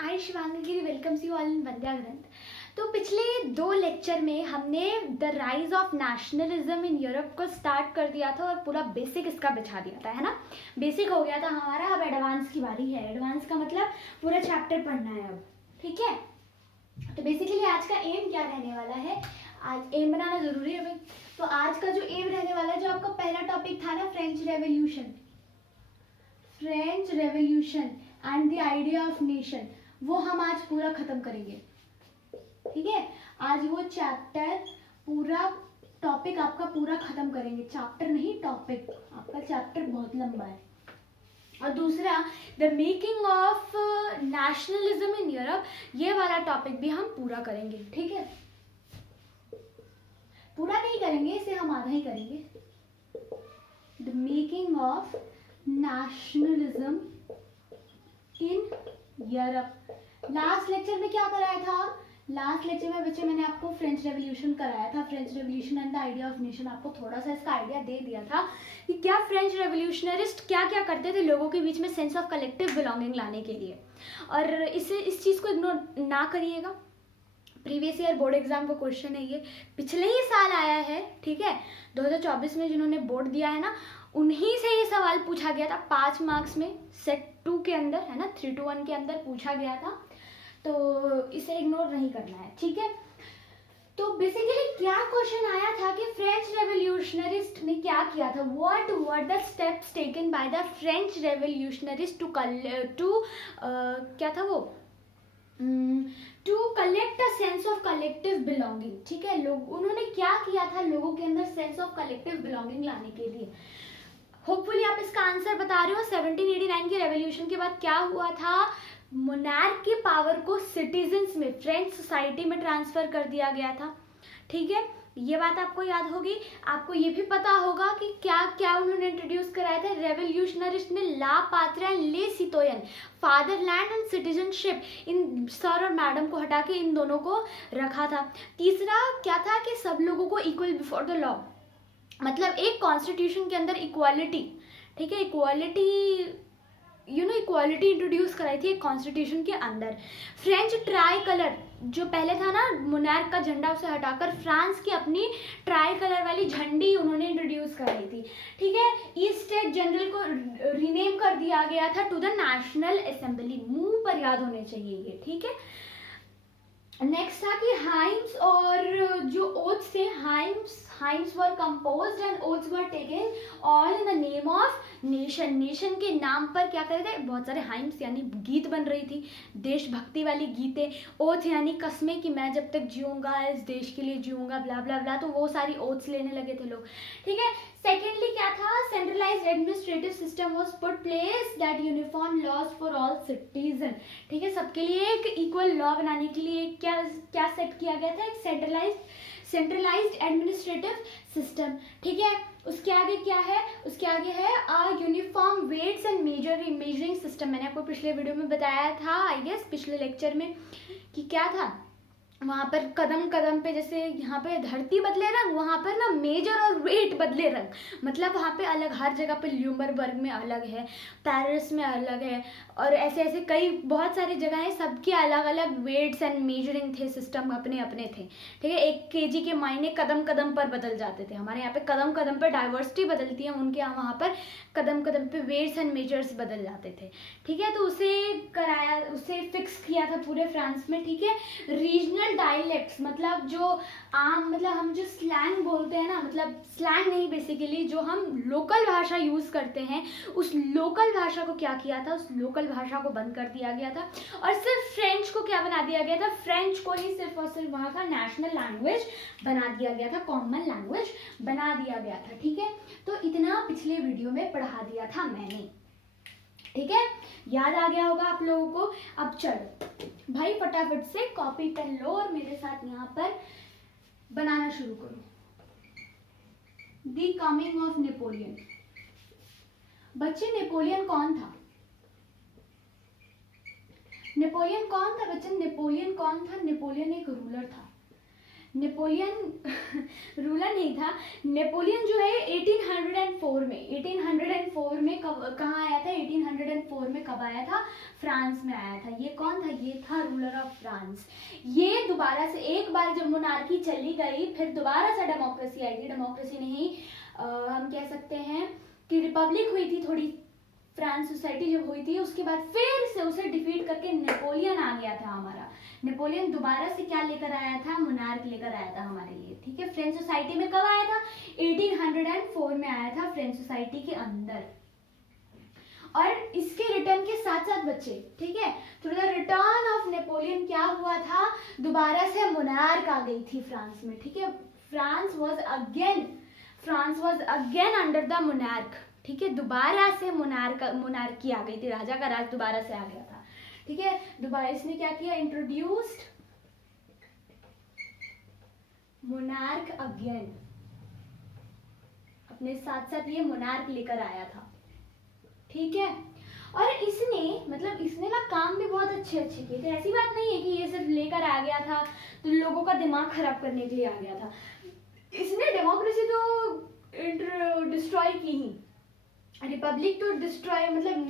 I Shivangi Giri welcomes you all in Vandya Granth. तो पिछले 2 lecture में हमने the rise of nationalism in Europe को स्टार्ट कर दिया था और पूरा बेसिक इसका बिछा दिया था, है ना। बेसिक हो गया था हमारा, अब एडवांस की बारी है। एडवांस का मतलब पूरा चैप्टर पढ़ना है अब, ठीक है। तो बेसिकली आज का एम क्या रहने वाला है, आज एम बनाना जरूरी है भाई। तो आज का जो एम रहने वाला है, जो आपका पहला टॉपिक था ना, French revolution and the idea of nation, वो हम आज पूरा खत्म करेंगे, ठीक है। आज वो चैप्टर पूरा टॉपिक आपका पूरा खत्म करेंगे, चैप्टर नहीं टॉपिक, आपका चैप्टर बहुत लंबा है। और दूसरा the making of nationalism in Europe, ये वाला टॉपिक भी हम पूरा करेंगे, ठीक है। पूरा नहीं करेंगे, इसे हम आधा ही करेंगे। The making of nationalism in Europe. Last lecture में क्या कराया था? लास्ट लेक्चर में बच्चे मैंने आपको फ्रेंच रेवोल्यूशन कराया था, French revolution and the idea of nation. आपको थोड़ा सा इसका आइडिया दे दिया था कि क्या फ्रेंच रेवोल्यूशनरिस्ट क्या क्या करते थे लोगों के बीच में सेंस ऑफ कलेक्टिव बिलोंगिंग लाने के लिए। और इस चीज़ को इग्नोर ना करिएगा, प्रीवियस ईयर बोर्ड एग्जाम का क्वेश्चन है ये, पिछले ही साल आया है, ठीक है। 2024 में जिन्होंने बोर्ड दिया है ना, उन्हीं से ये सवाल पूछा गया था 5 मार्क्स में, सेट 2 के अंदर, है ना, 3 to 1 के अंदर पूछा गया था। तो इसे इग्नोर नहीं करना है, ठीक है। तो बेसिकली क्या क्वेश्चन आया था कि फ्रेंच रेवोल्यूशनरिस्ट ने क्या किया था, what were the steps taken by the French revolutionarist to क्या था वो, to collect a sense of collective belonging, ठीक है। लोग उन्होंने क्या किया था लोगों के अंदर सेंस ऑफ कलेक्टिव बिलोंगिंग लाने के लिए। होपफुली आप इसका आंसर बता रहे हो। 1789 के रेवोल्यूशन के बाद क्या हुआ था, मोनार्क की पावर को सिटीजन्स में, फ्रेंच सोसाइटी में ट्रांसफर कर दिया गया था, ठीक है। ये बात आपको याद होगी। आपको ये भी पता होगा कि क्या क्या उन्होंने इंट्रोड्यूस कराया था। रेवोल्यूशनरिस्ट ने ला पात्रा एंड ले सिटोयन, फादरलैंड एंड सिटीजनशिप, इन सर और मैडम को हटा के इन दोनों को रखा था। तीसरा क्या था कि सब लोगों को इक्वल बिफोर द लॉ, मतलब एक कॉन्स्टिट्यूशन के अंदर इक्वालिटी, ठीक है, इक्वालिटी इंट्रोड्यूस कराई थी एक कॉन्स्टिट्यूशन के अंदर। फ्रेंच ट्राई कलर जो पहले था ना, मोनार्क का झंडा, उसे हटाकर फ्रांस की अपनी ट्राई कलर वाली झंडी उन्होंने इंट्रोड्यूस कराई थी, ठीक है। ईस्ट स्टेट जनरल को रीनेम कर दिया गया था टू द नेशनल असेंबली, मुंह पर याद होने चाहिए ये, ठीक है। नेक्स्ट था कि हाइम्स और जो ओथ्स थे, hymns were composed and oaths were taken all in the name of nation. Nation के नाम पर क्या कर रहे थे, बहुत सारे हाइम्स यानी गीत बन रही थी, देशभक्ति वाली गीतें। ओथ यानी कस्में कि मैं जब तक जीऊंगा इस देश के लिए जीऊंगा, ब्ला ब्ला ब्ला, तो वो सारी ओथ्स लेने लगे थे लोग, ठीक है। सेकेंडली क्या था, centralised administrative system was put place that uniform laws for all citizen, ठीक है। सबके लिए एक इक्वल लॉ बनाने के लिए क्या क्या सेट किया गया था, एक सेंट्रलाइज्ड एडमिनिस्ट्रेटिव सिस्टम, ठीक है। उसके आगे क्या है, उसके आगे है uniform weights and measuring system. मैंने आपको पिछले वीडियो में बताया था, आई गेस पिछले लेक्चर में, कि क्या था वहाँ पर कदम कदम पे, जैसे यहाँ पे धरती बदले रंग, वहाँ पर ना मेजर और वेट बदले रंग, मतलब वहाँ पे अलग, हर जगह पे ल्यूमरबर्ग में अलग है, पेरिस में अलग है, और ऐसे ऐसे कई बहुत सारी जगह हैं, सबके अलग अलग वेट्स एंड मेजरिंग थे, सिस्टम अपने अपने थे, ठीक है। 1 kg के मायने कदम कदम पर बदल जाते थे। हमारे यहाँ पे कदम कदम पर डाइवर्सिटी बदलती है, उनके यहाँ वहाँ पर कदम कदम पे वेट्स एंड मेजर्स बदल जाते थे, ठीक है। तो उसे फिक्स किया था पूरे फ्रांस में, ठीक है। रीजनल डायलेक्ट्स मतलब जो आम, मतलब हम जो स्लैंग बोलते हैं ना, मतलब स्लैंग नहीं, बेसिकली जो हम लोकल भाषा यूज करते हैं, उस लोकल भाषा को क्या किया था, उस लोकल भाषा को बंद कर दिया गया था। और सिर्फ फ्रेंच को क्या बना दिया गया था, फ्रेंच को ही सिर्फ और सिर्फ वहाँ का नेशनल लैंग्वेज बना दिया गया था, कॉमन लैंग्वेज बना दिया गया था, ठीक है। तो इतना पिछले वीडियो में पढ़ा दिया था मैंने, ठीक है। याद आ गया होगा आप लोगों को। अब चलो भाई फटाफट से कॉपी पेन लो और मेरे साथ यहाँ पर बनाना शुरू करो। The coming of Napoleon. बच्चे नेपोलियन कौन था, नेपोलियन कौन था बच्चे, नेपोलियन कौन था, नेपोलियन एक रूलर था। नेपोलियन रूलर नहीं था। नेपोलियन जो है 1804 में कहाँ आया था? 1804 में कब आया था? फ्रांस में आया था। ये कौन था? ये था रूलर ऑफ फ्रांस। ये दोबारा से, एक बार जब मोनार्की चली गई फिर दोबारा से डेमोक्रेसी आई थी। डेमोक्रेसी नहीं, हम कह सकते हैं कि रिपब्लिक हुई थी थोड़ी, फ्रांस सोसाइटी जब हुई थी उसके बाद फिर से उसे डिफीट करके नेपोलियन आ गया था हमारा। नेपोलियन दोबारा से क्या लेकर आया था? मोनार्क लेकर आया था हमारे लिए, ठीक है। फ्रेंच सोसाइटी में कब आया था? 1804 में आया था फ्रेंच सोसाइटी के अंदर। और इसके रिटर्न के साथ साथ बच्चे, ठीक है, through the return of Napoleon क्या हुआ था? दोबारा से मोनार्क आ गई थी फ्रांस में, ठीक है। France was again under the monarch, ठीक है। दोबारा से मोनार्की आ गई थी, राजा का राज दोबारा से आ गया था, ठीक है। दोबारा इसने क्या किया? इंट्रोड्यूस्ड मोनार्क अगेन, अपने साथ साथ ये मोनार्क लेकर आया था, ठीक है। और इसने ना काम भी बहुत अच्छे किए थे। ऐसी बात नहीं है कि ये सिर्फ लेकर आ गया था तो लोगों का दिमाग खराब करने के लिए आ गया था। इसने डेमोक्रेसी तो डिस्ट्रॉय की ही, रिपब्लिक तो डिस्ट्रॉय, मतलब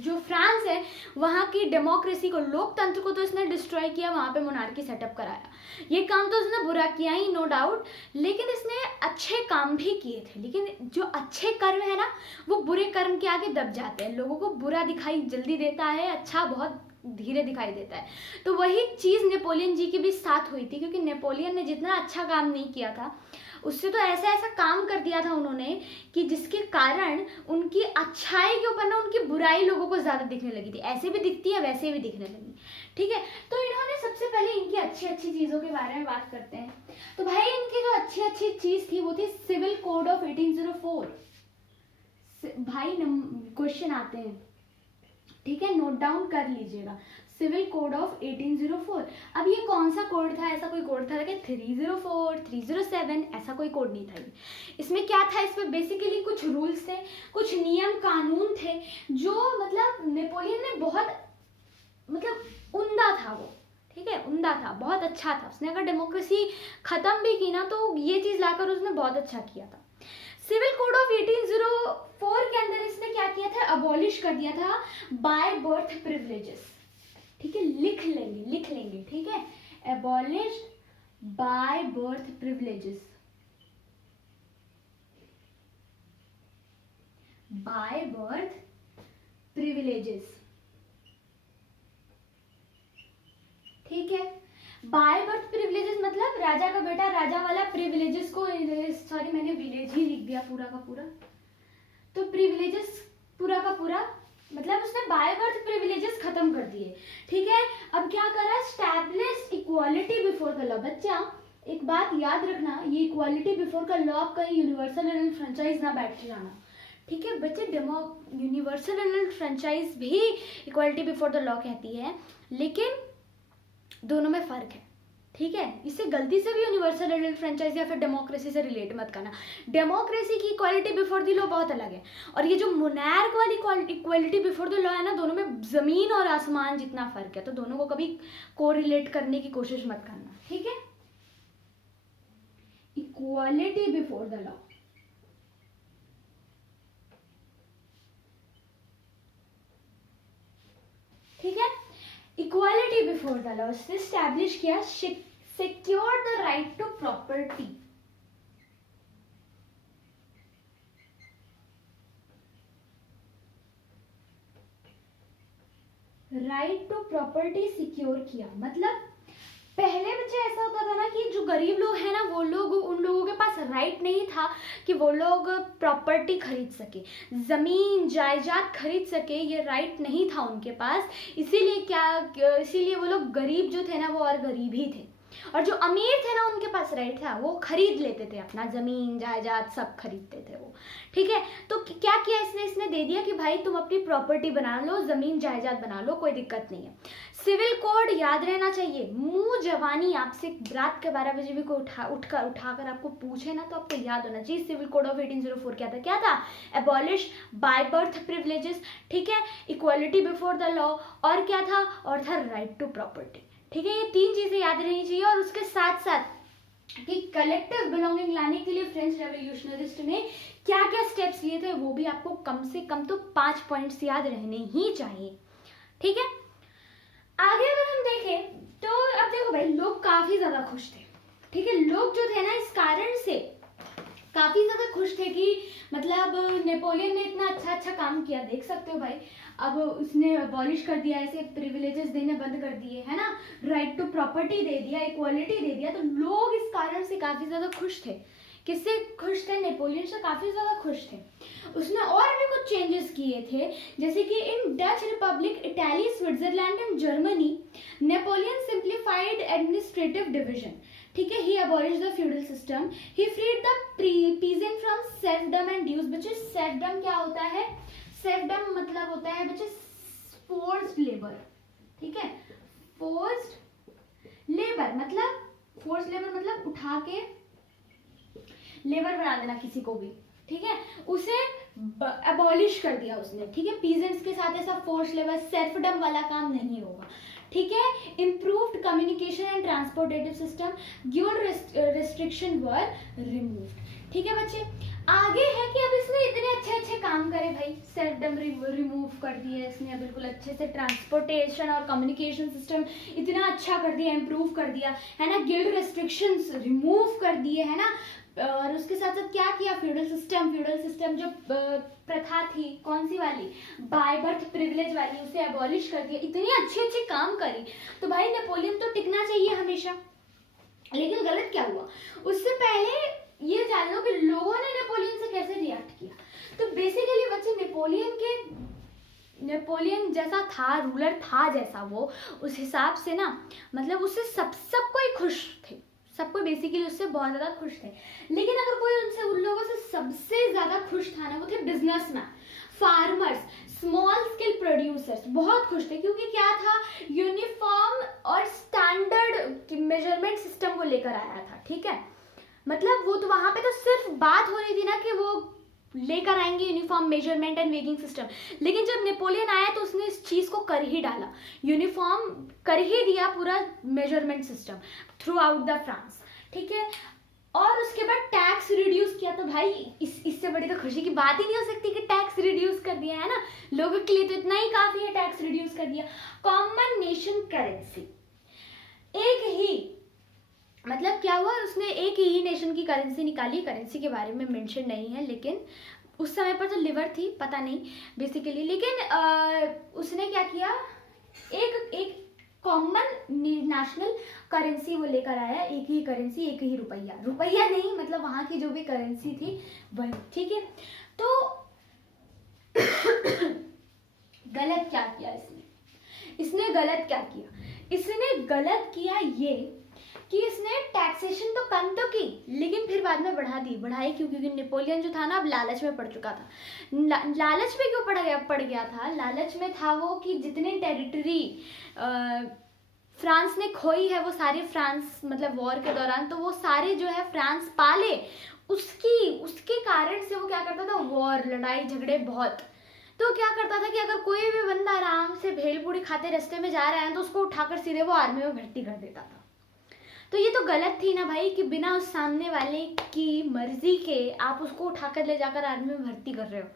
जो फ्रांस है वहाँ की डेमोक्रेसी को, लोकतंत्र को तो इसने डिस्ट्रॉय किया, वहाँ पे मोनार्की सेटअप कराया। ये काम तो इसने बुरा किया ही, नो डाउट, लेकिन इसने अच्छे काम भी किए थे। लेकिन जो अच्छे कर्म है ना, वो बुरे कर्म के आगे दब जाते हैं। लोगों को बुरा दिखाई जल्दी देता है, अच्छा बहुत धीरे दिखाई देता है। तो वही चीज़ नेपोलियन जी के भी साथ हुई थी, क्योंकि नेपोलियन ने जितना अच्छा काम नहीं किया था, उससे तो ऐसा काम कर दिया था उन्होंने कि जिसके कारण उनकी अच्छाई के ऊपर ना उनकी बुराई लोगों को ज़्यादा दिखने लगी थी। ऐसे भी दिखती है, वैसे भी दिखने लगी, ठीक है। तो इन्होंने सबसे पहले इनकी अच्छी चीज़ों के बारे में बात करते हैं। तो भाई इनकी जो अच्छी चीज़ थी वो थी सिविल कोड ऑफ 1804। भाई क्वेश्चन आते हैं, ठीक है, नोट डाउन कर लीजिएगा। Civil code of 1804। अब ये कौन सा कोड था? ऐसा कोई कोड था कि 304, 307, ऐसा कोई कोड नहीं था। इसमें क्या था? इसमें बेसिकली कुछ रूल्स थे, कुछ नियम कानून थे जो मतलब नेपोलियन ने बहुत उम्दा था वो, ठीक है, उम्दा था, बहुत अच्छा था। उसने अगर डेमोक्रेसी खत्म भी की ना तो ये चीज़ लाकर उसने बहुत अच्छा किया था। सिविल कोड ऑफ 1804 के अंदर इसने क्या किया था? अबॉलिश कर दिया था बाय बर्थ प्रिविलेजेस, ठीक है, लिख लेंगे, ठीक है। Abolish by birth privileges, by birth privileges, ठीक है। बाय बर्थ प्रिविलेजेस मतलब राजा का बेटा राजा वाला, प्रिविलेजेस को, सॉरी मैंने विलेज ही लिख दिया पूरा का पूरा, तो प्रिविलेजेस पूरा का पूरा मतलब उसने बाय बर्थ प्रिविलेजेस खत्म कर दिए, ठीक है। अब क्या करा? Establish equality before the law. बच्चा एक बात याद रखना, ये इक्वालिटी बिफोर का लॉ कहीं यूनिवर्सल एडल्ट फ्रेंचाइज ना बैठ जाना, ठीक है बच्चे। यूनिवर्सल एडल्ट फ्रेंचाइज भी इक्वालिटी बिफोर द लॉ कहती है, लेकिन दोनों में फ़र्क है, ठीक है। इसे गलती से भी यूनिवर्सल एडल्ट फ्रेंचाइज या फिर डेमोक्रेसी से रिलेट मत करना। डेमोक्रेसी की इक्वालिटी बिफोर द लॉ बहुत अलग है, और ये जो मोनार्क वाली इक्वालिटी बिफोर द लॉ है ना, दोनों में ज़मीन और आसमान जितना फ़र्क है। तो दोनों को कभी कोरिलेट करने की कोशिश मत करना, ठीक है। इक्वालिटी बिफोर द लॉ, ठीक है। इक्वालिटी बिफोर द लॉ से एस्टैब्लिश किया, secure the right to property, right to property secure किया। मतलब पहले बच्चे ऐसा होता था ना कि जो गरीब लोग हैं ना, वो लोग, उन लोगों के पास राइट नहीं था कि वो लोग प्रॉपर्टी खरीद सके, ज़मीन जायदाद खरीद सके, ये राइट नहीं था उनके पास। इसीलिए वो लोग गरीब जो थे ना, वो और गरीब ही थे, और जो अमीर थे ना, उनके पास राइट था, वो खरीद लेते थे, अपना ज़मीन जायदाद सब खरीदते थे वो, ठीक है। तो क्या किया इसने दे दिया कि भाई तुम अपनी प्रॉपर्टी बना लो, ज़मीन जायदाद बना लो, कोई दिक्कत नहीं है। सिविल कोड याद रहना चाहिए। मुंह जवानी आपसे रात के 12 बजे भी कोई उठाकर आपको पूछे ना, तो आपको याद होना चाहिए सिविल कोड ऑफ 1804 क्या था? एबॉलिश बाय बर्थ प्रिविलेजेस, ठीक है, इक्वालिटी बिफोर द लॉ, और था राइट टू प्रॉपर्टी, ठीक है। ये 3 चीज़ें याद रहनी चाहिए। और उसके साथ साथ कि कलेक्टिव बिलोंगिंग लाने के लिए फ्रेंच रेवोल्यूशनरिस्ट ने क्या क्या स्टेप्स लिए थे, वो भी आपको कम से कम तो 5 पॉइंट्स याद रहने ही चाहिए। ठीक है, आगे अगर हम देखें तो अब देखो भाई, लोग काफी ज्यादा खुश थे। ठीक है, लोग जो थे ना इस कारण से काफी ज्यादा खुश थे कि मतलब नेपोलियन ने इतना अच्छा अच्छा काम किया, देख सकते हो भाई। अब उसने अबॉलिश कर दिया, ऐसे प्रिविलेजेस देने बंद कर दिए, है ना, राइट टू प्रॉपर्टी दे दिया, इक्वालिटी दे दिया, तो लोग इस कारण से काफी ज्यादा खुश थे। किससे खुश थे? नेपोलियन से काफी ज्यादा खुश थे। उसने और भी कुछ चेंजेस किए थे, जैसे कि in Dutch Republic, Italy, Switzerland and Germany Napoleon simplified administrative division. ठीक है, he abolished the feudal system, he freed the peasant from serfdom and dues. बच्चे सेल्फडम क्या होता है? सेल्फडम मतलब होता है बच्चे फोर्स्ड लेबर। ठीक है, फोर्स्ड लेबर मतलब उठा के लेबर बना देना किसी को भी। ठीक है, उसे अबॉलिश कर दिया उसने। ठीक है, पीजेंट्स के साथ ऐसा फोर्स लेबर, सेल्फडम वाला काम नहीं होगा। ठीक है, improved communication and transportative system, guild restriction were removed. ठीक है बच्चे, आगे है कि अब इसने इतने अच्छे अच्छे काम करे भाई, सेल्फडम रिमूव कर दिया इसने, बिल्कुल अच्छे से ट्रांसपोर्टेशन और कम्युनिकेशन सिस्टम इतना अच्छा कर दिया, इम्प्रूव कर दिया, है ना, गिल्ड रिस्ट्रिक्शंस रिमूव कर दिए, है ना, और उसके साथ साथ क्या किया? फ्यूडल सिस्टम जो प्रथा थी, कौन सी वाली? बाय बर्थ प्रिविलेज वाली, उसे अबॉलिश कर दिया। इतने अच्छे अच्छे काम करे तो भाई नेपोलियन तो टिकना चाहिए हमेशा। लेकिन गलत क्या हुआ? उससे पहले ये जान लो कि लोगों ने नेपोलियन से कैसे रिएक्ट किया। तो बेसिकली बच्चे नेपोलियन जैसा था, रूलर था जैसा वो, उस हिसाब से ना मतलब उससे सब कोई खुश थे, सब कोई बेसिकली उससे बहुत ज्यादा खुश थे। लेकिन अगर कोई उन लोगों से सबसे ज्यादा खुश था ना, वो थे businessman, farmers, small scale producers, बहुत खुश थे। क्योंकि क्या था? यूनिफॉर्म और स्टैंडर्ड मेजरमेंट सिस्टम को लेकर आया था। ठीक है, मतलब वो तो वहां पे तो सिर्फ बात हो रही थी ना कि वो लेकर आएंगे uniform measurement and weighing system, लेकिन जब नेपोलियन आया तो उसने इस चीज को कर ही डाला, यूनिफॉर्म कर ही दिया पूरा measurement system through out the France. ठीक है, और उसके बाद टैक्स रिड्यूस किया। तो भाई इससे बड़ी तो खुशी की बात ही नहीं हो सकती कि टैक्स रिड्यूस कर दिया, है ना, लोगों के लिए तो इतना ही काफी है, टैक्स रिड्यूस कर दिया। कॉमन नेशन करेंसी, एक ही मतलब क्या हुआ, उसने एक ही नेशन की करेंसी निकाली। करेंसी के बारे में मेंशन नहीं है, लेकिन उस समय पर तो लिवर थी, पता नहीं बेसिकली, लेकिन उसने क्या किया, एक कॉमन नेशनल करेंसी वो लेकर आया, एक ही करेंसी, एक ही रुपया नहीं, मतलब वहां की जो भी करेंसी थी वही। ठीक है, तो गलत क्या किया इसने गलत क्या किया? इसने गलत किया ये कि इसने टैक्सेशन तो कम तो की, लेकिन फिर बाद में बढ़ाई क्यों? क्योंकि नेपोलियन जो था ना अब लालच में पड़ चुका था। लालच में क्यों पड़ गया था? लालच में था वो कि जितने टेरिटरी फ्रांस ने खोई है वो सारी फ्रांस मतलब वॉर के दौरान, तो वो सारे जो है फ्रांस पाले, उसके कारण से वो क्या करता था, वॉर, लड़ाई झगड़े बहुत। तो क्या करता था कि अगर कोई भी बंदा आराम से भेल पूड़ी खाते रास्ते में जा रहा है तो उसको उठाकर सीधे वो आर्मी में भर्ती कर देता था। तो ये तो गलत थी ना भाई कि बिना उस सामने वाले की मर्जी के आप उसको उठाकर ले जाकर आर्मी में भर्ती कर रहे हो,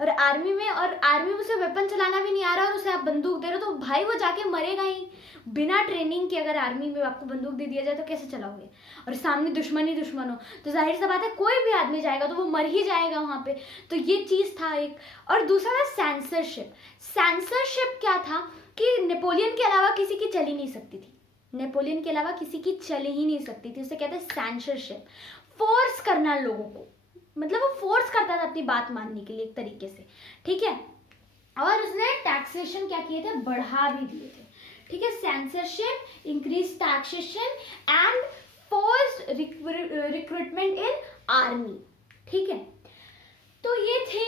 और आर्मी में उसे वेपन चलाना भी नहीं आ रहा और उसे आप बंदूक दे रहे हो, तो भाई वो जाके मरेगा ही बिना ट्रेनिंग के। अगर आर्मी में आपको बंदूक दे दिया जाए तो कैसे चलाओगे? और सामने दुश्मन हो तो जाहिर सा बात है कोई भी आदमी जाएगा तो वो मर ही जाएगा वहां पे। तो ये चीज था एक। और दूसरा था सेंसरशिप क्या था कि नेपोलियन के अलावा किसी की चल ही नहीं सकती थी, नेपोलियन के अलावा किसी की चल ही नहीं सकती थी। उसे कहते हैं सेंसरशिप, फोर्स करना लोगों को, मतलब वो फोर्स करता था अपनी बात मानने के लिए एक तरीके से। ठीक है, और उसने टैक्सेशन क्या किए थे, बढ़ा भी दिए थे। ठीक है, censorship, increase taxation and forced recruitment in army. ठीक है, तो ये थी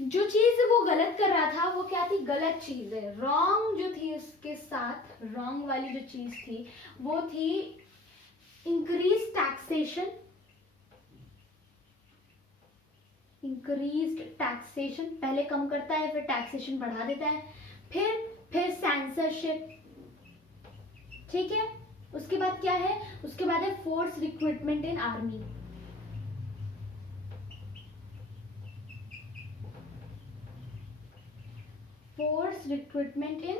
जो चीज वो गलत कर रहा था, वो क्या थी, गलत चीज है। रॉन्ग जो थी उसके साथ, रॉन्ग वाली जो चीज थी वो थी इंक्रीज टैक्सेशन, पहले कम करता है फिर टैक्सेशन बढ़ा देता है, फिर सेंसरशिप। ठीक है, उसके बाद क्या है, उसके बाद है फोर्स रिक्रूटमेंट इन आर्मी। फोर्स रिक्रूटमेंट इन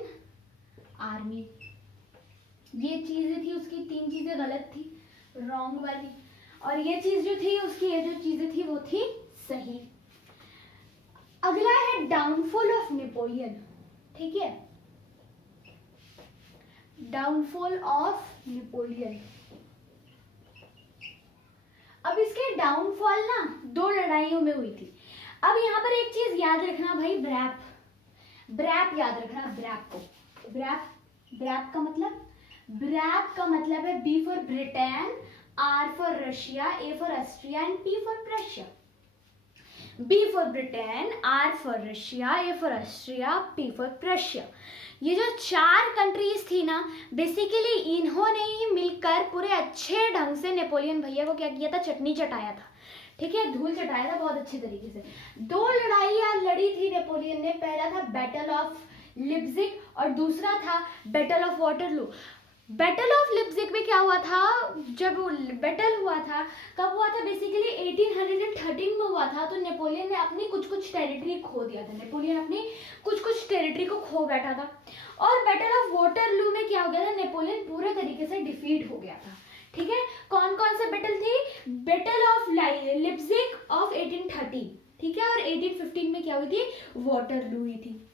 आर्मी, ये चीजें थी उसकी, 3 चीजें गलत थी, रॉन्ग वाली, और ये चीज जो थी उसकी, ये जो चीजें थी वो थी सही। अगला है डाउनफॉल ऑफ नेपोलियन, ठीक है, डाउनफॉल ऑफ नेपोलियन। अब इसके डाउनफॉल ना 2 लड़ाइयों में हुई थी। अब यहाँ पर एक चीज याद रखना भाई, ब्रैप, ब्रैप याद रखना, ब्रैप को, ब्रैप, ब्रैप का मतलब है B for Britain, R for Russia, A for Austria and P for Prussia. B for Britain, R for Russia, A for Austria, P for Prussia. ये जो 4 कंट्रीज थी ना, बेसिकली इन्होंने ही मिलकर पूरे अच्छे ढंग से नेपोलियन भैया को क्या किया था, चटनी चटाया था, ठीक है, धूल चटाया था बहुत अच्छे तरीके से। 2 लड़ाइयाँ लड़ी थी नेपोलियन ने, पहला था बैटल ऑफ लिप्जिग और दूसरा था battle of Waterloo. Battle of Leipzig में क्या हुआ था, जब बैटल हुआ था कब हुआ था, बेसिकली 1813 में हुआ था। तो नेपोलियन ने अपनी कुछ टेरिटरी खो दिया था, नेपोलियन अपनी कुछ टेरिटरी को खो बैठा था। और बैटल ऑफ वाटरलू में क्या हो गया था, नेपोलियन पूरे तरीके से डिफीट हो गया था, ठीक है। कौन कौन सा बैटल थी, बैटल ऑफ लिप्जिग ऑफ 1813, ठीक है, और 1815 में क्या हुई थी, वाटरलू हुई थी।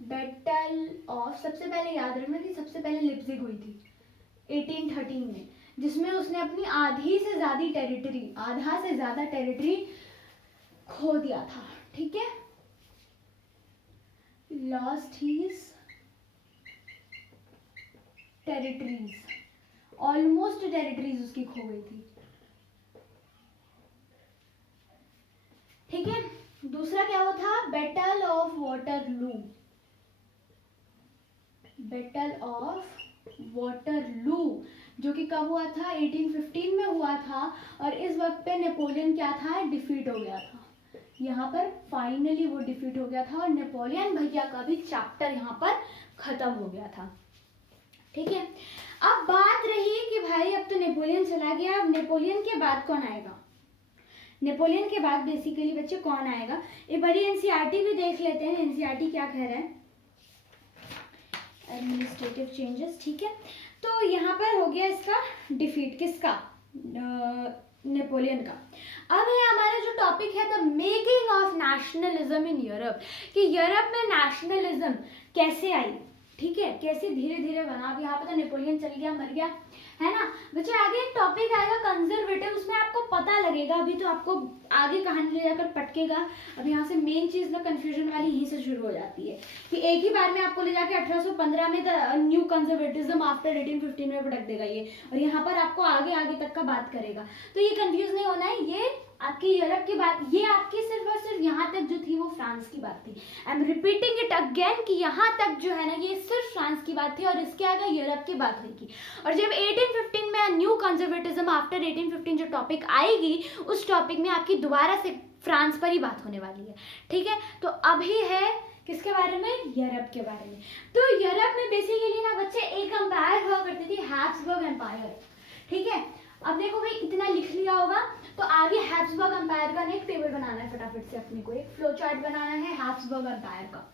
बैटल ऑफ, सबसे पहले याद रखना कि सबसे पहले लिप्जिग हुई थी 1813 में, जिसमें उसने अपनी आधा से ज्यादा टेरिटरी खो दिया था, ठीक है, lost his territories, almost territories उसकी खो गई थी, ठीक है। दूसरा क्या हुआ था, battle of Waterloo, battle of Waterloo जो कि कब हुआ था, 1815 में हुआ था। और इस वक्त पे नेपोलियन क्या था, डिफीट हो गया था, यहाँ पर फाइनली वो डिफीट हो गया था और नेपोलियन भैया का भी चैप्टर यहाँ पर खत्म हो गया था, ठीक है। अब बात रही कि भाई अब तो नेपोलियन चला गया, अब नेपोलियन के बाद कौन आएगा, नेपोलियन के बाद बेसिकली बच्चे कौन आएगा, एक बारी एनसीईआरटी भी देख लेते हैं, एनसीईआरटी क्या कह रहा है, एडमिनिस्ट्रेटिव चेंजेस, ठीक है। तो यहाँ पर हो गया इसका डिफीट, किसका, नेपोलियन का। अब है हमारा जो टॉपिक है the making of nationalism in Europe, कि यूरोप में नेशनलिज्म कैसे आई, ठीक है, कैसे धीरे धीरे बना। अब यहाँ पे तो नेपोलियन चल गया, मर गया, है ना बच्चे। आगे एक टॉपिक आएगा कंजर्वेटिव, उसमें आपको पता लगेगा, अभी तो आपको आगे कहानी ले जाकर पटकेगा। अब यहाँ से मेन चीज ना कंफ्यूजन वाली यहीं से शुरू हो जाती है कि एक ही बार में आपको ले जाके 1815 में न्यू कंजर्वेटिज्म आफ्टर 1815 में पटक देगा ये, और यहाँ पर आपको आगे आगे तक का बात करेगा। तो ये कंफ्यूज नहीं होना है, ये आपकी यूरोप की बात, ये आपकी सिर्फ और सिर्फ यहाँ तक जो थी वो फ्रांस की बात थी। I am repeating it again कि यहाँ तक जो है ना ये सिर्फ फ्रांस की बात थी और इसके आगे यूरोप की बात होगी। और जब 1815 में न्यू कंजर्वेटिज्म आफ्टर 1815 जो टॉपिक आएगी, उस टॉपिक में आपकी दोबारा से फ्रांस पर ही बात होने वाली है, ठीक है। तो अभी है किसके बारे में, यूरोप के बारे में। तो यूरोप में बेसिकली ना बच्चे एक एम्पायर हुआ करती थी, हैब्सबर्ग एम्पायर, ठीक है। अब देखो भाई इतना लिख लिया होगा, तो आगे हैब्सबर्ग एम्पायर का एक टेबल बनाना है, फटाफट से अपने को एक फ्लो चार्ट बनाना है हैब्सबर्ग एम्पायर का।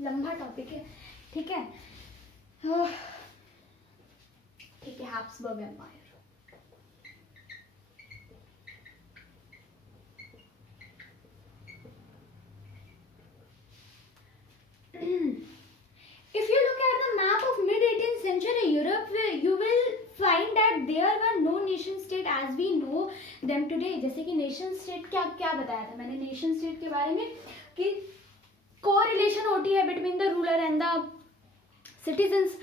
लंबा टॉपिक है, ठीक है, ठीक है, Habsburg empire. If you look at the map of mid-18th century Europe, you will find that there were no nation state as we know them today. जैसे कि nation state क्या क्या बताया था मैंने nation state के बारे में कि कोरिलेशन होती है between the ruler and the citizens,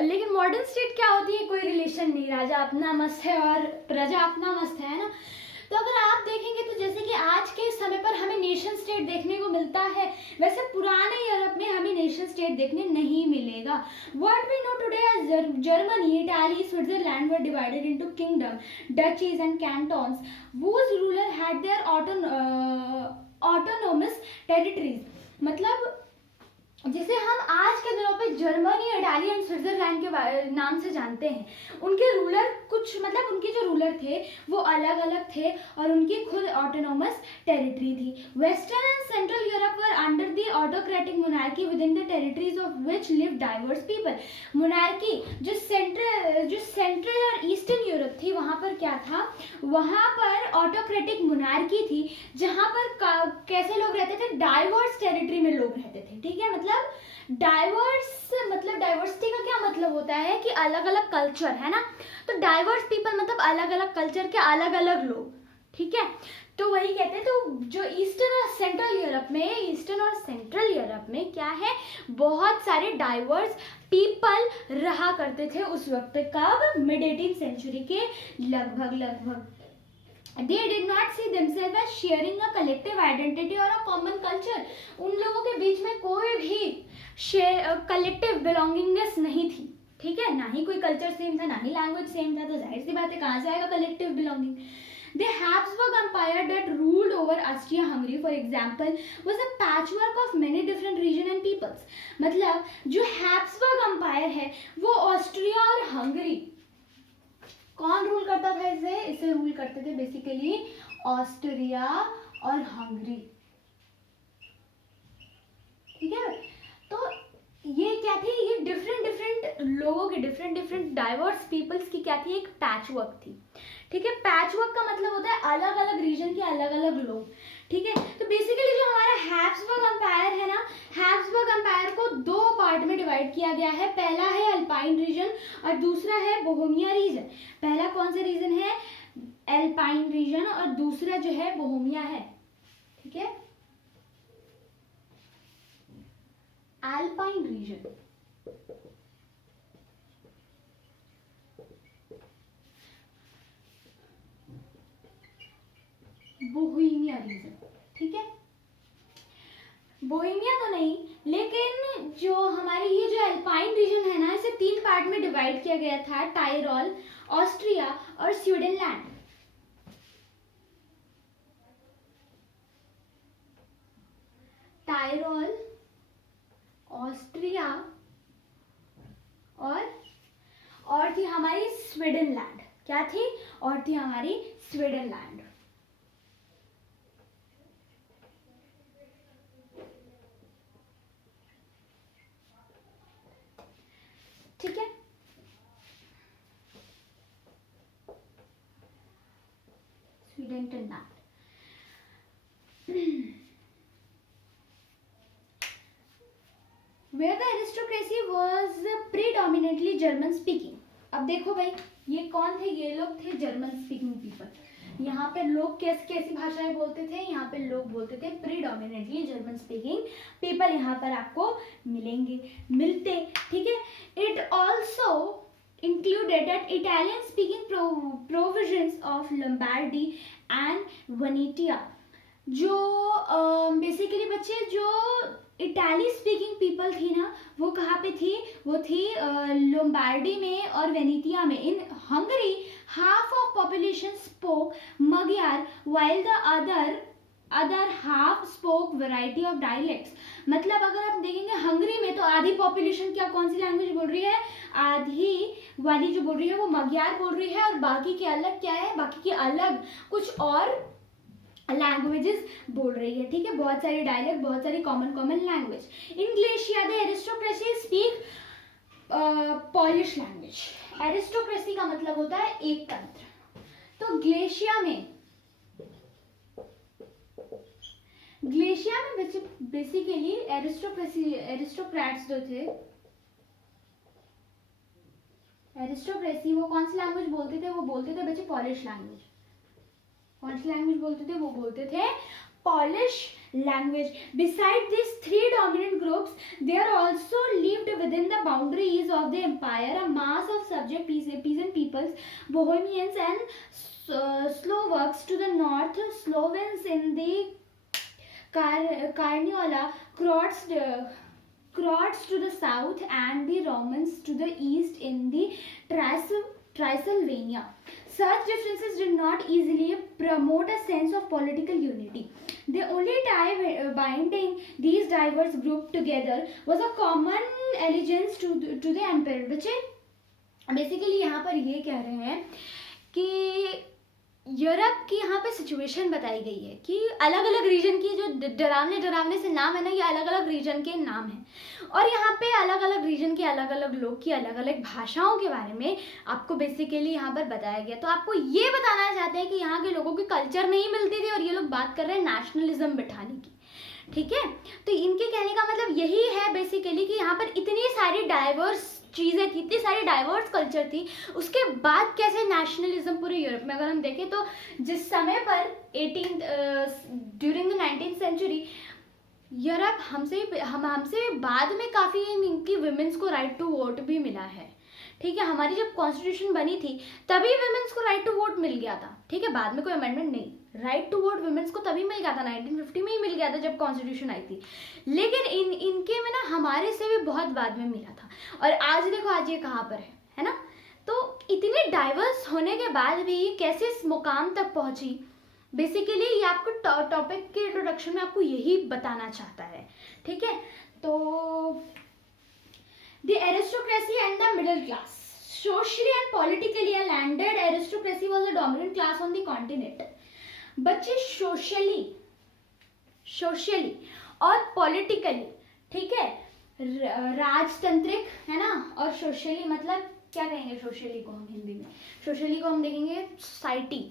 लेकिन मॉडर्न स्टेट क्या होती है, कोई रिलेशन नहीं, राजा अपना मस्त है और प्रजा अपना मस्त है ना। तो अगर आप देखेंगे तो जैसे कि आज के समय पर हमें नेशन स्टेट देखने को मिलता है, वैसे पुराने यूरोप में हमें नेशन स्टेट देखने नहीं मिलेगा. What we know today as Germany, Italy, Switzerland were divided into kingdom, duchies and cantons whose ruler had their autonomous territories. मतलब जिसे हम आज के दिनों पे जर्मनी, इटाली एंड स्विट्जरलैंड के नाम से जानते हैं, उनके रूलर कुछ मतलब उनके जो रूलर थे वो अलग अलग थे और उनकी खुद ऑटोनोमस टेरिटरी थी. Western and central Europe were under the autocratic monarchy with in the territories of which live diverse people. Monarchy जो सेंट्रल और ईस्टर्न यूरोप थी वहाँ पर क्या था, वहाँ पर ऑटोक्रेटिक मोनार्की थी जहाँ पर कैसे लोग रहते थे, डाइवर्स टेरिटरी में लोग रहते थे. ठीक है, मतलब डाइवर्सिटी का क्या मतलब होता है कि अलग अलग कल्चर है ना, तो डाइवर्स पीपल मतलब अलग अलग कल्चर के अलग अलग लोग. ठीक है, तो वही कहते हैं. तो जो ईस्टर्न और सेंट्रल यूरोप में क्या है, बहुत सारे डाइवर्स पीपल रहा करते थे उस वक्त. कब? मिड 18th सेंचुरी के लगभग. They did not see themselves as sharing a collective identity or a common culture. उन लोगों के बीच में कोई भी कलेक्टिव बिलोंगिंगनेस नहीं थी. ठीक है, ना ही कोई कल्चर सेम था, ना ही लैंग्वेज सेम था, तो जाहिर सी बात है कहाँ से आएगा collective belonging. The Habsburg Empire that ruled over Austria-Hungary, for example, was a patchwork of many different regions and peoples. मतलब जो Habsburg Empire है वो ऑस्ट्रिया और हंगरी, कौन रूल करता था इसे रूल करते थे बेसिकली ऑस्ट्रिया और हंगरी. ठीक है, तो ये क्या थी, ये डिफरेंट लोगों के डिफरेंट डाइवर्स पीपल्स की क्या थी, एक पैचवर्क थी. ठीक है, पैचवर्क का मतलब होता है अलग अलग रीजन के अलग अलग लोग. ठीक है, तो बेसिकली जो हमारा हैब्सबर्ग एम्पायर है ना, हैब्सबर्ग एम्पायर को दो पार्ट में डिवाइड किया गया है. पहला है अल्पाइन रीजन और दूसरा है बोहेमिया रीजन. पहला कौन सा रीजन है, अल्पाइन रीजन, और दूसरा जो है बोहेमिया है. ठीक है, अल्पाइन रीजन. Bohemia reason. ठीक है, बोहेमिया तो नहीं, लेकिन जो हमारी ये जो अल्पाइन रीजन है ना, इसे तीन पार्ट में डिवाइड किया गया था, टायरोल, ऑस्ट्रिया और स्वीडनलैंड. टायरोल, ऑस्ट्रिया और थी हमारी स्वीडनलैंड. क्या थी? और थी हमारी स्वीडनलैंड. ठीक है, स्वीडनलैंड. Where the aristocracy was predominantly German speaking. अब देखो भाई, ये कौन थे, ये लोग थे जर्मन स्पीकिंग पीपल. यहाँ पे लोग कैसी भाषाएं बोलते थे, यहाँ पे लोग बोलते थे प्रीडोमिनेटली जर्मन स्पीकिंग पीपल. यहाँ पर आपको मिलते. ठीक है, it also included that Italian speaking provisions of Lombardy and Venetia. जो बेसिकली बच्चे जो इटाली स्पीकिंग पीपल थी ना, वो कहाँ पे थी, वो थी लोम्बार्डी में और वेनेटिया में. In Hungary half of population spoke Magyar while the other half spoke variety of dialects. मतलब अगर आप देखेंगे हंगरी में तो आधी पॉपुलेशन क्या कौन सी लैंग्वेज बोल रही है, आधी वाली जो बोल रही है वो मगयार बोल रही है, और बाकी के अलग क्या है, बाकी के अलग कुछ और लैंग्वेजेस बोल रही है. ठीक है, बहुत सारी डायलेक्ट, बहुत सारी common language. In Galicia the aristocracy speak Polish language. Aristocracy का मतलब होता है एक तंत्र. तो ग्लेशिया में बेसिकली एरिस्टोक्रेट्स जो थे, एरिस्टोक्रेसी वो कौन सी लैंग्वेज बोलते थे, वो बोलते थे बच्चे पॉलिश लैंग्वेज. कौन सी लैंग्वेज बोलते थे, वो बोलते थे polish language. Beside these three dominant groups, there also lived within the boundaries of the empire a mass of subject peasant peoples, Bohemians and Slovaks to the north, Slovens in the Carniola, Croats to the south, and the Romans to the east in the Transylvania. Such differences did not easily promote a sense of political unity. The only tie binding these diverse groups together was a common allegiance to the emperor. बच्चे basically यहाँ पर ये कह रहे हैं कि Europe की यहाँ पे सिचुएशन बताई गई है कि अलग अलग रीजन की जो डरावने से नाम है ना, ये अलग अलग रीजन के नाम हैं और यहाँ पे अलग अलग रीजन के अलग अलग लोग की अलग अलग भाषाओं के बारे में आपको बेसिकली यहाँ पर बताया गया। तो आपको ये बताना चाहते हैं कि यहाँ के लोगों की कल्चर नहीं मिलती थी और ये लोग बात कर रहे हैं नेशनलिज्म बिठाने की, ठीक है। तो इनके कहने का मतलब यही है बेसिकली कि यहाँ पर इतनी सारी डाइवर्स चीज़ें थी, इतनी सारी डाइवर्स कल्चर थी, उसके बाद कैसे नेशनलिज्म पूरे यूरोप में, अगर हम देखें तो जिस समय पर during the 19th century Europe हमसे बाद में काफ़ी इनकी वुमेन्स को राइट टू वोट भी मिला है, ठीक है। हमारी जब कॉन्स्टिट्यूशन बनी थी तभी वुमेन्स को राइट टू वोट मिल गया था, ठीक है, बाद में कोई अमेंडमेंट नहीं, राइट टू वोट वुमेन्स को तभी मिल गया था, 1950 में ही मिल गया था जब कॉन्स्टिट्यूशन आई थी। लेकिन इनके में ना हमारे से भी बहुत बाद में मिला था और आज देखो आज ये कहाँ पर है ना। तो इतने डाइवर्स होने के बाद भी कैसे इस मुकाम तक पहुंची, बेसिकली ये आपको टॉपिक के इंट्रोडक्शन में आपको यही बताना चाहता है, ठीक है। तो The aristocracy and the middle class. Socially and politically, a landed aristocracy was a dominant class on the continent. बच्चे सोशली और पॉलिटिकली, ठीक है, राजतंत्रिक है ना, और सोशली मतलब क्या कहेंगे सोशली को हम हिंदी में, सोशली को हम देखेंगे सोसाइटी,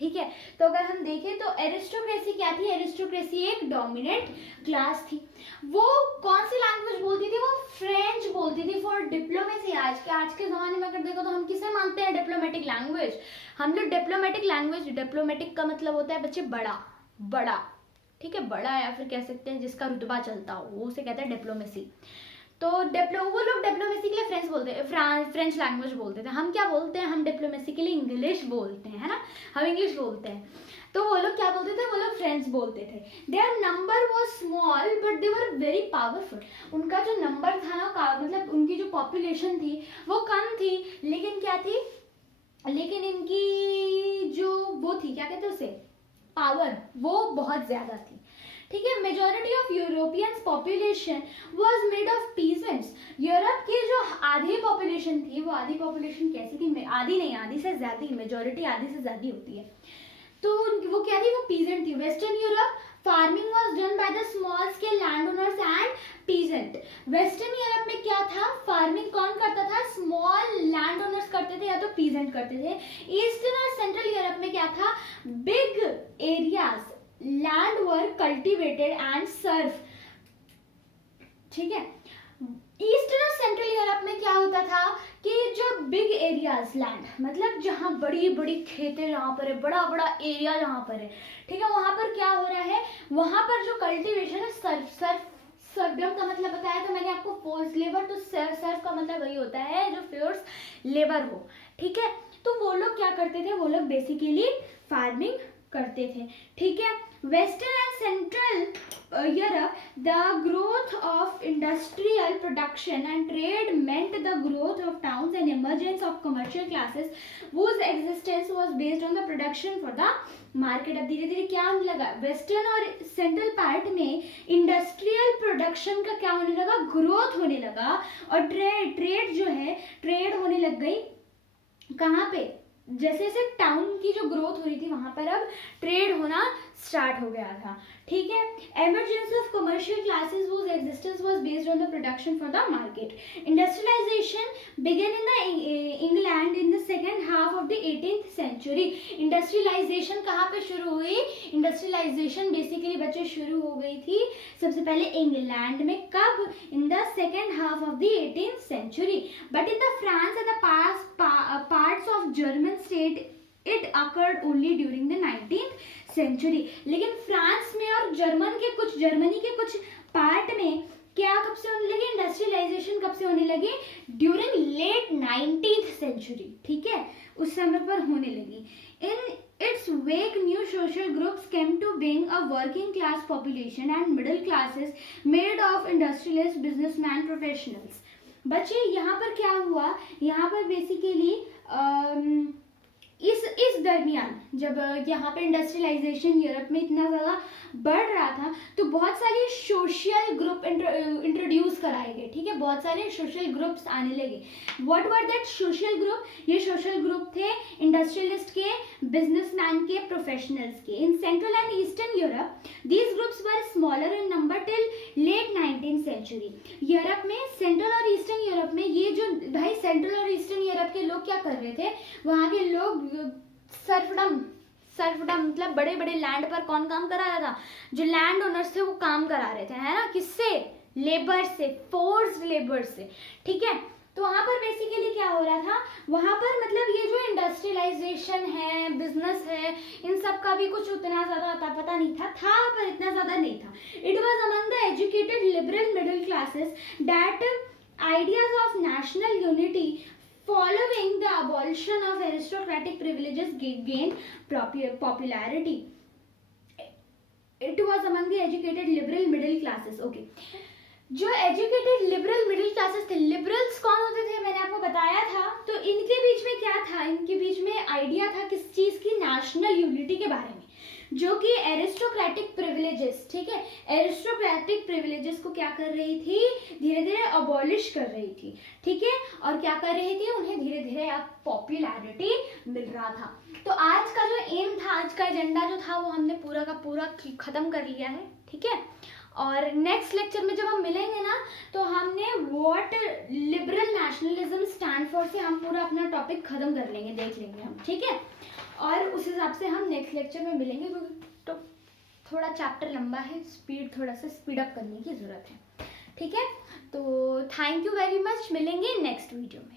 ठीक है। तो अगर हम देखें तो एरिस्टोक्रेसी क्या थी, एरिस्टोक्रेसी एक डोमिनेंट क्लास थी। वो कौन सी लैंग्वेज बोलती थी, वो फ्रेंच बोलती थी फॉर डिप्लोमेसी। आज के ज़माने में अगर देखो तो हम किसे मानते हैं डिप्लोमेटिक लैंग्वेज, हम लोग डिप्लोमेटिक लैंग्वेज, डिप्लोमेटिक का मतलब होता है बच्चे बड़ा, ठीक है, बड़ा या फिर कह सकते हैं जिसका रुतबा चलता हो, वो उसे कहते हैं डिप्लोमेसी। तो वो लोग डिप्लोमेसी के लिए फ्रेंच लैंग्वेज बोलते थे। हम क्या बोलते हैं, हम डिप्लोमेसी के लिए इंग्लिश बोलते हैं, है ना, हम इंग्लिश बोलते हैं। तो वो लोग क्या बोलते थे, वो लोग फ्रेंच बोलते थे। Their number was small but they were very powerful. उनका जो नंबर था ना, मतलब उनकी जो पॉपुलेशन थी वो कम थी, लेकिन क्या थी, लेकिन इनकी जो वो थी, क्या कहते हैं उसे, पावर, वो बहुत ज़्यादा थी, ठीक है। Majority of Europeans population was made of peasants. Europe की जो आधी पॉपुलेशन थी, वो आधी पॉपुलेशन कैसी थी, आधी नहीं, आधी से ज़्यादा, मेजॉरिटी आधी से ज़्यादा होती है। तो वो क्या थी, वो पीजेंट थी। Western Europe farming was done by the small scale land owners and peasant. Western Europe में क्या था, फार्मिंग कौन करता था, स्मॉल लैंड ओनर्स करते थे या तो पीजेंट करते थे। ईस्टर्न और सेंट्रल यूरोप में क्या था, big areas land were cultivated and serve, ठीक है। ईस्टर्न और सेंट्रल यूरोप में क्या होता था कि जो बिग एरियाज लैंड, मतलब जहाँ बड़ी बड़ी खेतें जहाँ पर है, बड़ा बड़ा एरिया जहाँ पर है, ठीक है, वहाँ पर क्या हो रहा है, वहाँ पर जो कल्टीवेशन है, सर्वडम का मतलब बताया था मैंने आपको, फोर्स लेबर। तो सर्व का मतलब वही होता है जो फोर्स लेबर हो, ठीक है। तो वो लोग क्या करते थे, वो लोग बेसिकली फार्मिंग करते थे, ठीक है। Western and central Europe, the growth of industrial production and trade meant the growth of towns and emergence of commercial classes whose existence was based on the production for the market। अब धीरे धीरे क्या होने लगा, western और central part में industrial production का क्या होने लगा, ग्रोथ होने लगा, और ट्रेड जो है, ट्रेड होने लग गई कहाँ पे, जैसे जैसे टाउन की जो ग्रोथ हो रही थी वहां पर अब ट्रेड होना स्टार्ट हो गया था, ठीक है। Emergency of commercial classes whose existence was based on the production for the market। Industrialization began in the England in the second half of the 18th century। Industrialisation कहाँ पे शुरू हुई, इंडस्ट्रियलाइजेशन बेसिकली बच्चे शुरू हो गई थी सबसे पहले इंग्लैंड में, कब, in the second half of the 18th century। But in the France and the parts of German state it occurred only during the 19th century। लेकिन फ्रांस में और जर्मनी के कुछ पार्ट में क्या कब से होने लगी, इंडस्ट्रियलाइजेशन कब से होने लगी, ड्यूरिंग लेट 19th century, ठीक है, उस समय पर होने लगी। In its wake, new social groups came to being, a working class population and middle classes made of industrialists, businessmen, professionals. बच्चे यहाँ पर क्या हुआ, यहाँ पर बेसिकली इस दरमियान जब यहाँ पे इंडस्ट्रियलाइजेशन यूरोप में इतना ज़्यादा बढ़ रहा था तो बहुत सारे सोशल ग्रुप इंट्रोड्यूस कराए गए, ठीक है, बहुत सारे सोशल ग्रुप्स आने लगे. What were that social group? ये सोशल ग्रुप थे इंडस्ट्रियलिस्ट के, बिजनेसमैन के, प्रोफेशनल्स के. In central and eastern Europe these groups were smaller in number till late 19th century. Europe में, सेंट्रल और ईस्टर्न यूरोप में, ये जो भाई सेंट्रल और ईस्टर्न यूरोप के लोग क्या कर रहे थे, वहाँ के लोग सर्फडम मतलब बड़े बड़े लैंड पर कौन काम करा रहा था, जो लैंड ओनर्स थे वो काम करा रहे थे, है ना, किससे, लेबर से, फोर्स्ड लेबर से, ठीक है. तो वहाँ पर बेसिकली क्या हो रहा था, वहाँ पर मतलब ये जो इंडस्ट्रियलाइजेशन है, बिजनेस है, इन सब का भी कुछ उतना ज़्यादा अता पता नहीं था पर इतना ज़्यादा नहीं था. It was among the educated liberal middle classes that ideas of national unity following the abolition of aristocratic privileges gained popularity. It was among the educated liberal middle classes. Okay. जो एजुकेटेड लिबरल मिडिल क्लासेस थे, liberals कौन होते थे मैंने आपको बताया था. तो इनके बीच में क्या था, इनके बीच में आइडिया था किस चीज़ की, नेशनल यूनिटी के बारे में, जो कि एरिस्टोक्रेटिक प्रिविलेजेस, ठीक है, एरिस्टोक्रेटिक प्रिविलेजेस को क्या कर रही थी, धीरे धीरे अबॉलिश कर रही थी, ठीक है, और क्या कर रही थी, उन्हें धीरे धीरे अब पॉपुलैरिटी मिल रहा था. तो आज का जो एम था, आज का एजेंडा जो था, वो हमने पूरा का पूरा खत्म कर लिया है, ठीक है. और नेक्स्ट लेक्चर में जब हम मिलेंगे ना, तो हमने what liberal nationalism stand for से हम पूरा अपना टॉपिक खत्म कर लेंगे, देख लेंगे हम, ठीक है. और उस हिसाब से हम नेक्स्ट लेक्चर में मिलेंगे, क्योंकि तो थोड़ा चैप्टर लंबा है, थोड़ा सा स्पीड अप करने की ज़रूरत है, ठीक है. तो थैंक यू वेरी मच, मिलेंगे नेक्स्ट वीडियो में.